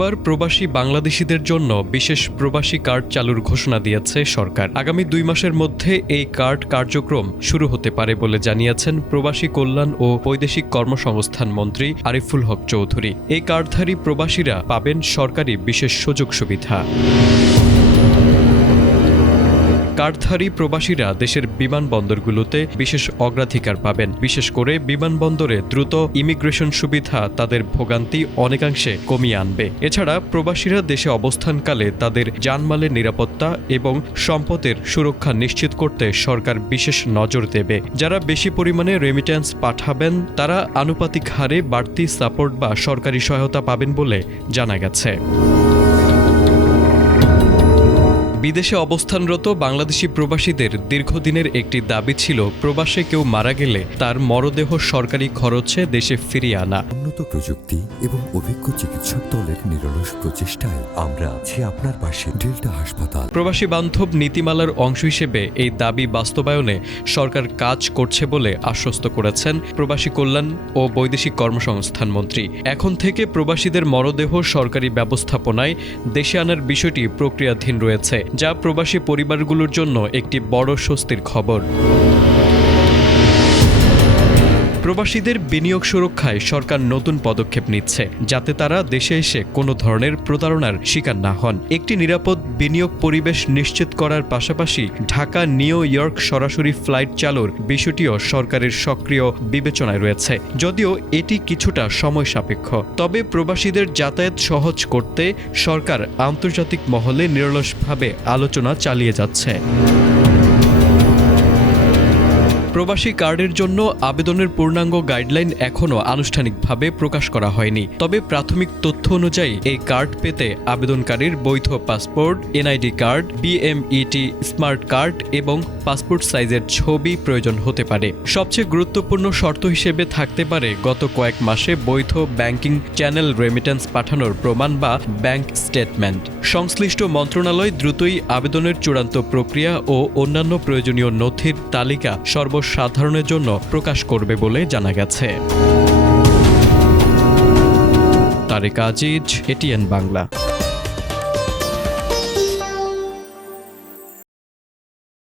এবার প্রবাসী বাংলাদেশিদের জন্য বিশেষ প্রবাসী কার্ড চালুর ঘোষণা দিয়েছে সরকার। আগামী 2 মাসের মধ্যে এই কার্ড কার্যক্রম শুরু হতে পারে বলে জানিয়েছেন প্রবাসী কল্যাণ ও বৈদেশিক কর্মসংস্থান মন্ত্রী আরিফুল হক চৌধুরী। এই কার্ডধারী প্রবাসীরা পাবেন সরকারি বিশেষ সুযোগ সুবিধা। কার্ডধারী প্রবাসীরা দেশের বিমানবন্দরগুলোতে বিশেষ অগ্রাধিকার পাবেন। বিশেষ করে বিমানবন্দরে দ্রুত ইমিগ্রেশন সুবিধা তাদের ভোগান্তি অনেকাংশে কমিয়ে আনবে। এছাড়া প্রবাসীরা দেশে অবস্থানকালে তাদের জানমালের নিরাপত্তা এবং সম্পদের সুরক্ষা নিশ্চিত করতে সরকার বিশেষ নজর দেবে। যারা বেশি পরিমাণে রেমিট্যান্স পাঠাবেন তারা আনুপাতিক হারে বাড়তি সাপোর্ট বা সরকারি সহায়তা পাবেন বলে জানা গেছে। বিদেশে অবস্থানরত বাংলাদেশি প্রবাসীদের দীর্ঘদিনের একটি দাবি ছিল প্রবাসে কেউ মারা গেলে তার মরদেহ সরকারি খরচে দেশে ফিরিয়ে আনা। উন্নত প্রযুক্তি এবং অভিজ্ঞ চিকিৎসক দলের নিরলস প্রচেষ্টায় আমরা আছি আপনার পাশে। ডেল্টা হাসপাতাল। প্রবাসী বান্ধব নীতিমালার অংশ হিসেবে এই দাবি বাস্তবায়নে সরকার কাজ করছে বলে আশ্বস্ত করেছেন প্রবাসী কল্যাণ ও বৈদেশিক কর্মসংস্থান মন্ত্রী। এখন থেকে প্রবাসীদের মরদেহ সরকারি ব্যবস্থাপনায় দেশে আনার বিষয়টি প্রক্রিয়াধীন রয়েছে, যা প্রবাসী পরিবারগুলোর জন্য একটি বড় স্বস্তির খবর। প্রবাসীদের বিনিয়োগ সুরক্ষায় সরকার নতুন পদক্ষেপ নিচ্ছে, যাতে তারা দেশে এসে কোনো ধরনের প্রতারণার শিকার না হন। একটি নিরাপদ বিনিয়োগ পরিবেশ নিশ্চিত করার পাশাপাশি ঢাকা নিউ ইয়র্ক সরাসরি ফ্লাইট চালুর বিষয়টিও সরকারের সক্রিয় বিবেচনায় রয়েছে। যদিও এটি কিছুটা সময় সাপেক্ষ, তবে প্রবাসীদের যাতায়াত সহজ করতে সরকার আন্তর্জাতিক মহলে নিরলসভাবে আলোচনা চালিয়ে যাচ্ছে। প্রবাসী কার্ডের জন্য আবেদনের পূর্ণাঙ্গ গাইডলাইন এখনও আনুষ্ঠানিকভাবে প্রকাশ করা হয়নি। তবে প্রাথমিক তথ্য অনুযায়ী এই কার্ড পেতে আবেদনকারীর বৈধ passport, NID card, BMET smart card এবং পাসপোর্ট সাইজের ছবি প্রয়োজন হতে পারে। সবচেয়ে গুরুত্বপূর্ণ শর্ত হিসেবে থাকতে পারে গত কয়েক মাসে বৈধ ব্যাংকিং চ্যানেল রেমিট্যান্স পাঠানোর প্রমাণ বা ব্যাংক স্টেটমেন্ট। সংশ্লিষ্ট মন্ত্রণালয় দ্রুতই আবেদনের চূড়ান্ত প্রক্রিয়া ও অন্যান্য প্রয়োজনীয় নথির তালিকা সর্বসাধারণের জন্য প্রকাশ করবে বলে জানা গেছে। তারেক আজিজ, এটিএন বাংলা।